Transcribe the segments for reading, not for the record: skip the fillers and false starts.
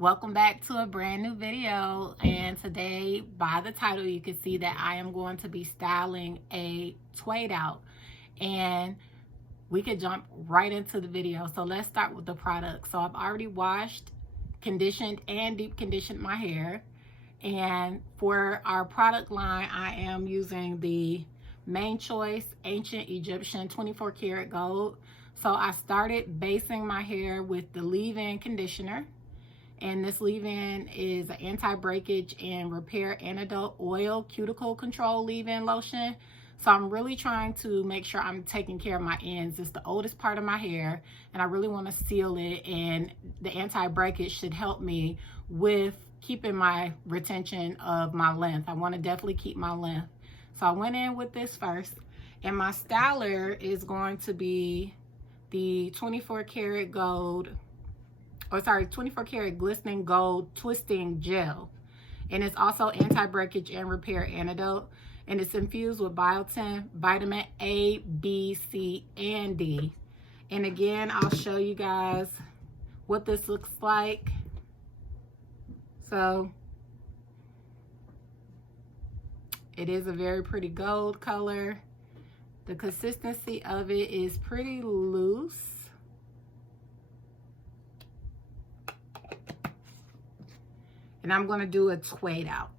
Welcome back to a brand new video, and today by the title you can see that I am going to be styling a Twaid out, and we could jump right into the video. So let's start with the product. So I've already washed, conditioned, and deep conditioned my hair, and for our product line I am using the Main Choice Ancient Egyptian 24 karat gold. So I started basing my hair with the leave-in conditioner. And this leave-in is an anti-breakage and repair antidote oil cuticle control leave-in lotion. So I'm really trying to make sure I'm taking care of my ends. It's the oldest part of my hair, and I really want to seal it, and the anti-breakage should help me with keeping my retention of my length. I want to definitely keep my length. So I went in with this first, and my styler is going to be the 24 karat gold, 24 karat glistening gold twisting gel, and it's also anti-breakage and repair antidote, and it's infused with biotin, vitamin A, B, C, and D. And again, I'll show you guys what this looks like. So it is a very pretty gold color. The consistency of it is pretty loose. And I'm going to do a Twaid out.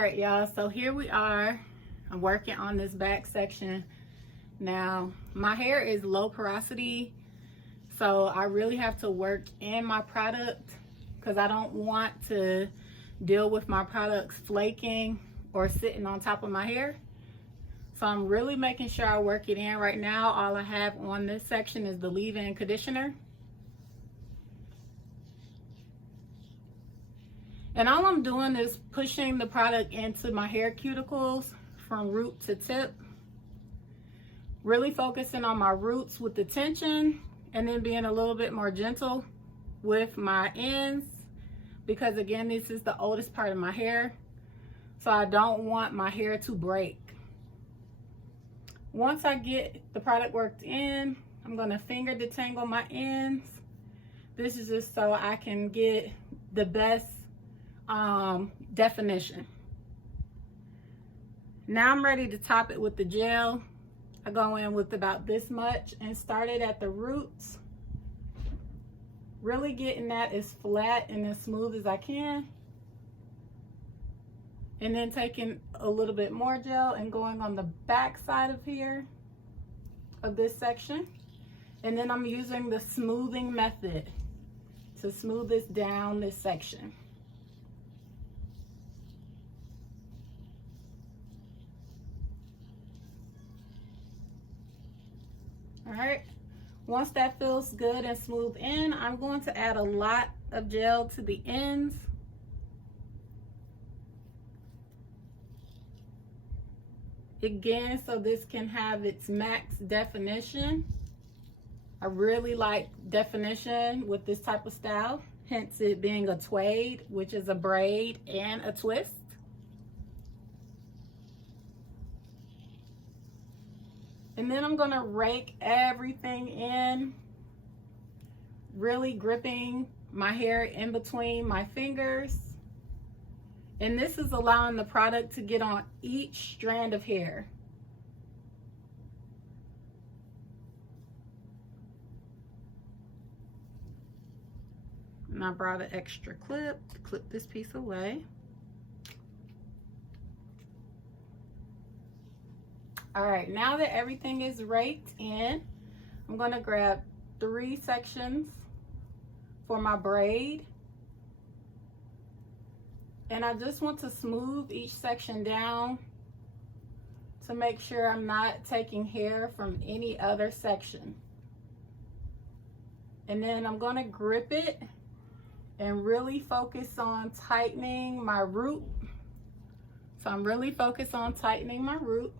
right, y'all, so here we are. I'm working on this back section. Now my hair is low porosity, so I really have to work in my product because I don't want to deal with my products flaking or sitting on top of my hair. So I'm really making sure I work it in. Right now all I have on this section is the leave-in conditioner. And all I'm doing is pushing the product into my hair cuticles from root to tip. Really focusing on my roots with the tension, and then being a little bit more gentle with my ends, because again, this is the oldest part of my hair. So I don't want my hair to break. Once I get the product worked in, I'm gonna finger detangle my ends. This is just so I can get the best definition. Now I'm ready to top it with the gel. I go in with about this much and start it at the roots, really getting that as flat and as smooth as I can, and then taking a little bit more gel and going on the back side of here of this section, and then I'm using the smoothing method to smooth this down this section. All right, once that feels good and smooth in, I'm going to add a lot of gel to the ends. Again, so this can have its max definition. I really like definition with this type of style, hence it being a Twaid, which is a braid and a twist. And then I'm gonna rake everything in, really gripping my hair in between my fingers. And this is allowing the product to get on each strand of hair. And I brought an extra clip to clip this piece away. All right, now that everything is raked in, I'm gonna grab 3 sections for my braid. And I just want to smooth each section down to make sure I'm not taking hair from any other section. And then I'm gonna grip it and really focus on tightening my root. So I'm really focused on tightening my root.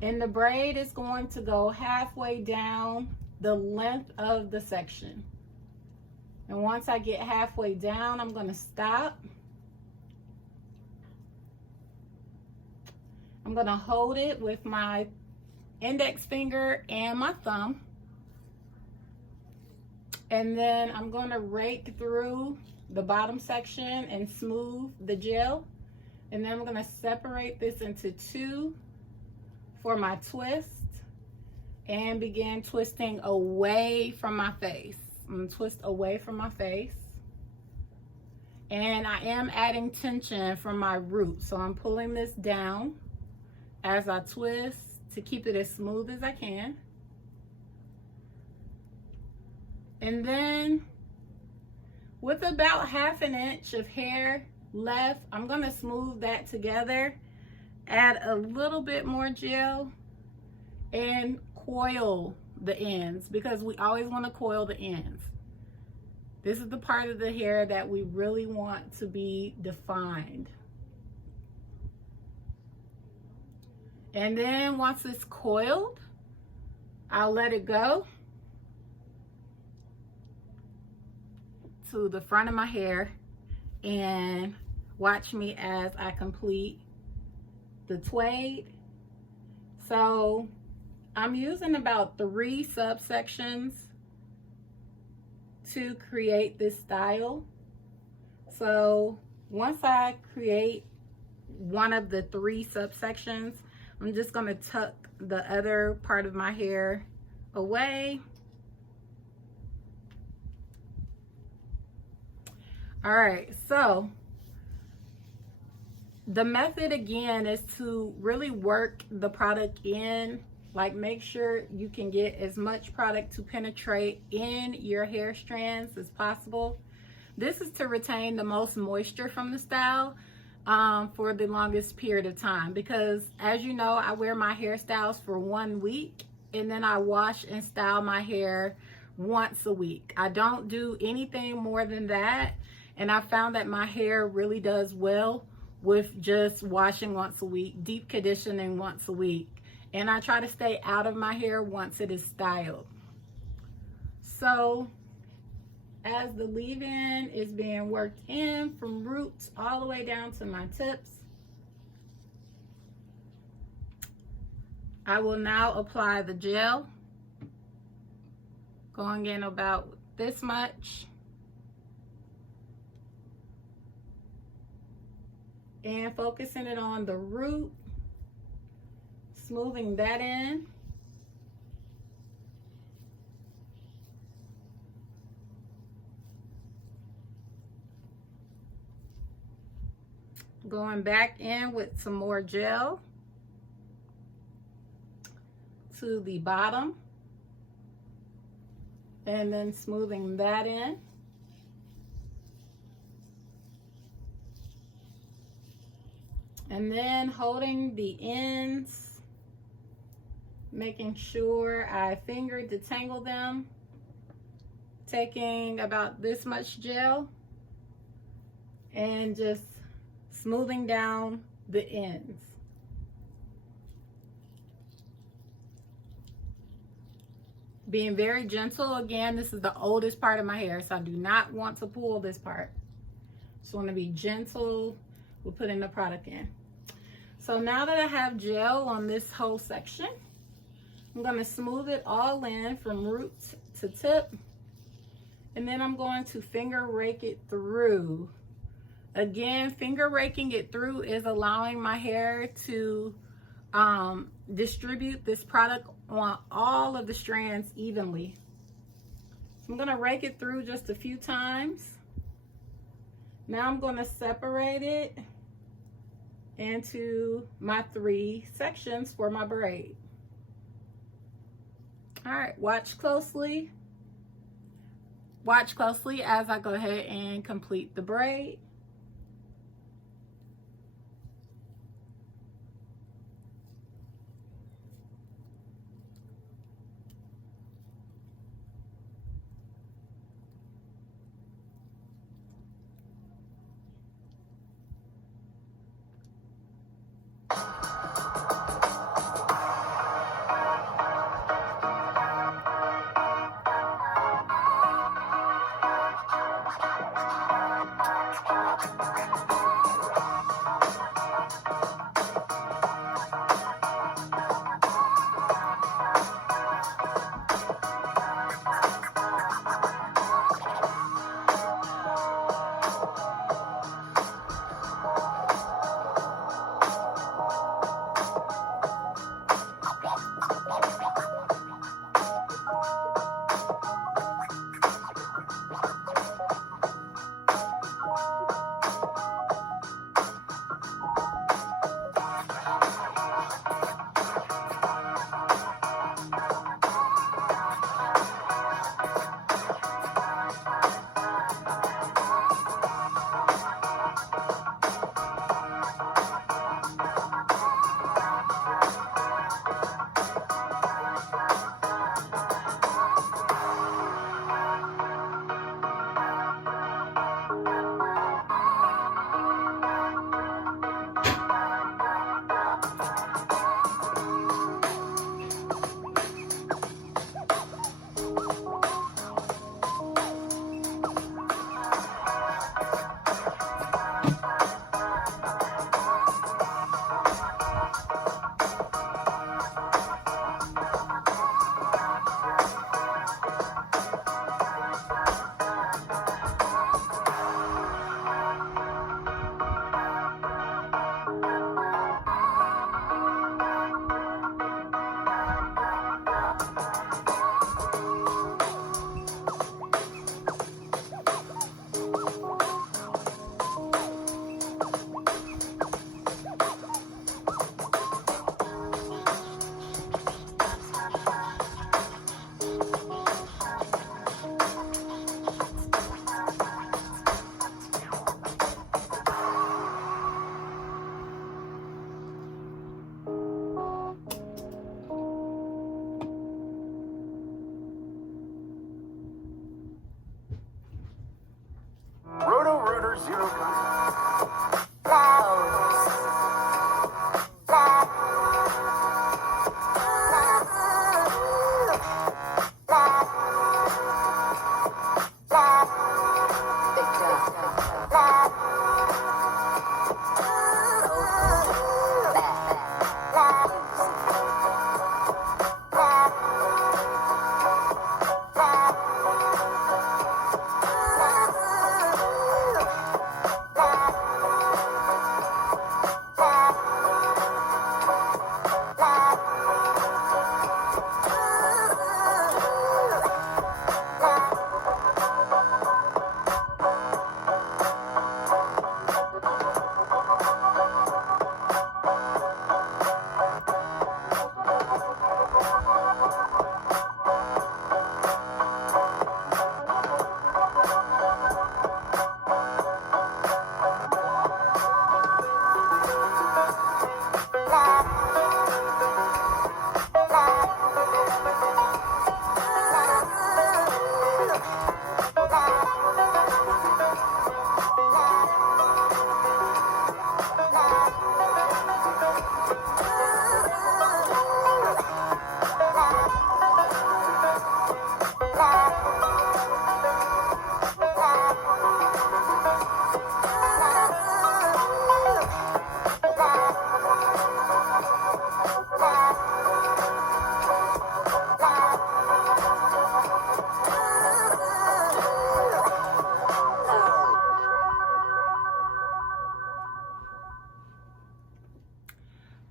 And the braid is going to go halfway down the length of the section. And once I get halfway down, I'm going to stop. I'm going to hold it with my index finger and my thumb. And then I'm going to rake through the bottom section and smooth the gel. And then I'm going to separate this into 2 for my twist and begin twisting away from my face. I'm gonna twist away from my face. And I am adding tension from my root. So I'm pulling this down as I twist to keep it as smooth as I can. And then with about 1/2 inch of hair left, I'm gonna smooth that together, add a little bit more gel, and coil the ends, because we always want to coil the ends. This is the part of the hair that we really want to be defined. And then once it's coiled, I'll let it go to the front of my hair and watch me as I complete the Twaid. So I'm using about 3 subsections to create this style. So once I create one of the 3 subsections, I'm just going to tuck the other part of my hair away. All right, so the method again is to really work the product in, like make sure you can get as much product to penetrate in your hair strands as possible. This is to retain the most moisture from the style for the longest period of time, because as you know, I wear my hairstyles for 1 week and then I wash and style my hair once a week. I don't do anything more than that, and I found that my hair really does well with just washing once a week, deep conditioning once a week, and I try to stay out of my hair once it is styled. So as the leave-in is being worked in from roots all the way down to my tips, I will now apply the gel, going in about this much, and focusing it on the root, smoothing that in. Going back in with some more gel to the bottom, and then smoothing that in. And then holding the ends, making sure I finger detangle them, taking about this much gel and just smoothing down the ends. Being very gentle. Again, this is the oldest part of my hair, so I do not want to pull this part. Just want to be gentle with putting the product in. So now that I have gel on this whole section, I'm going to smooth it all in from root to tip, and then I'm going to finger rake it through. Again, finger raking it through is allowing my hair to distribute this product on all of the strands evenly. So I'm going to rake it through just a few times. Now I'm going to separate it into my 3 sections for my braid. All right, watch closely. Watch closely as I go ahead and complete the braid.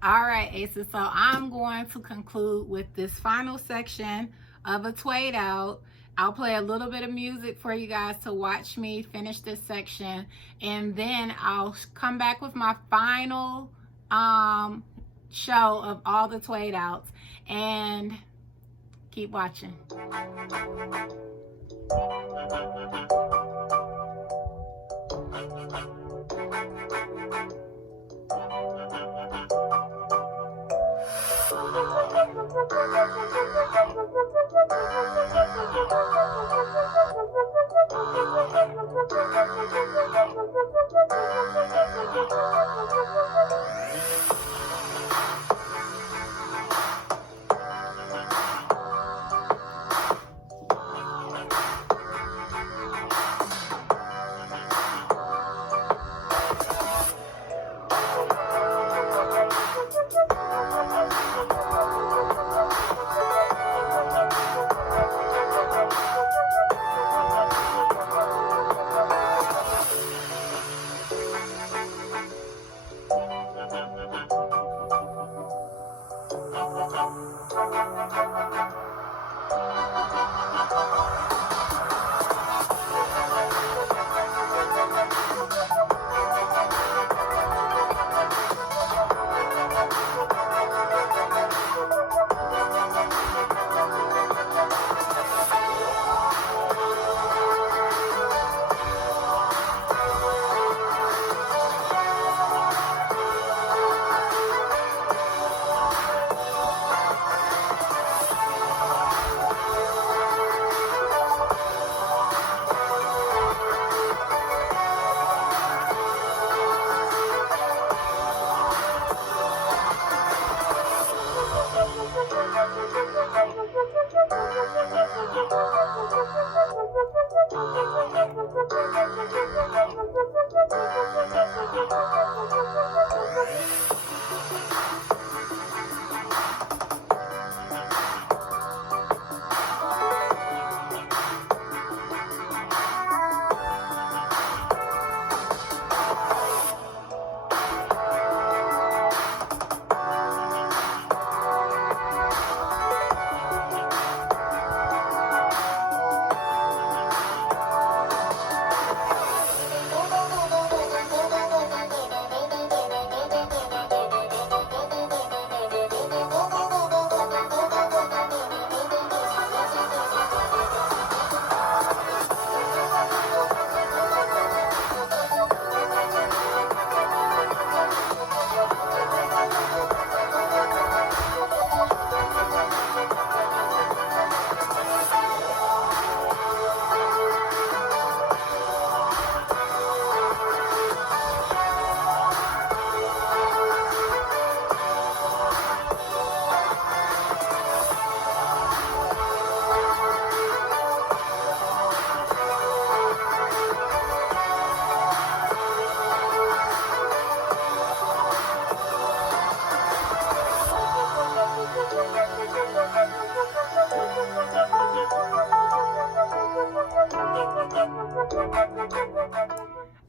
All right, Aces, so I'm going to conclude with this final section of a Twaid out. I'll play a little bit of music for you guys to watch me finish this section, and then I'll come back with my final show of all the Twaid outs, and keep watching.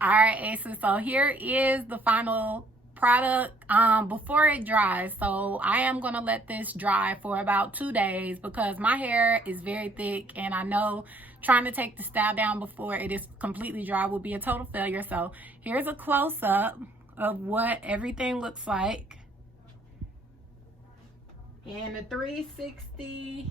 All right, Aces, so here is the final product before it dries. So I am going to let this dry for about 2 days because my hair is very thick, and I know trying to take the style down before it is completely dry will be a total failure. So here's a close-up of what everything looks like in the 360.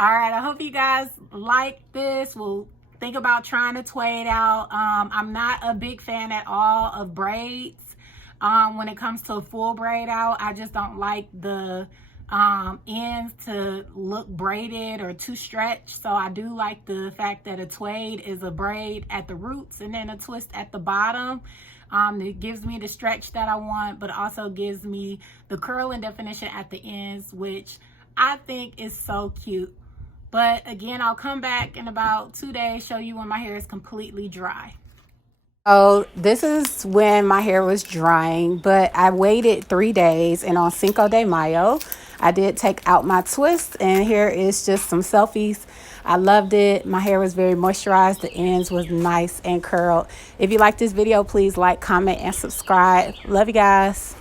All right, I hope you guys like this. We'll think about trying to Twaid out. I'm not a big fan at all of braids when it comes to a full braid out. I just don't like the ends to look braided or too stretched. So I do like the fact that a Twaid is a braid at the roots and then a twist at the bottom. It gives me the stretch that I want, but also gives me the curl and definition at the ends, which I think is so cute. But again, I'll come back in about 2 days, show you when my hair is completely dry. Oh, this is when my hair was drying, but I waited 3 days, and on Cinco de Mayo, I did take out my twist, and here is just some selfies. I loved it. My hair was very moisturized. The ends was nice and curled. If you like this video, please like, comment, and subscribe. Love you guys.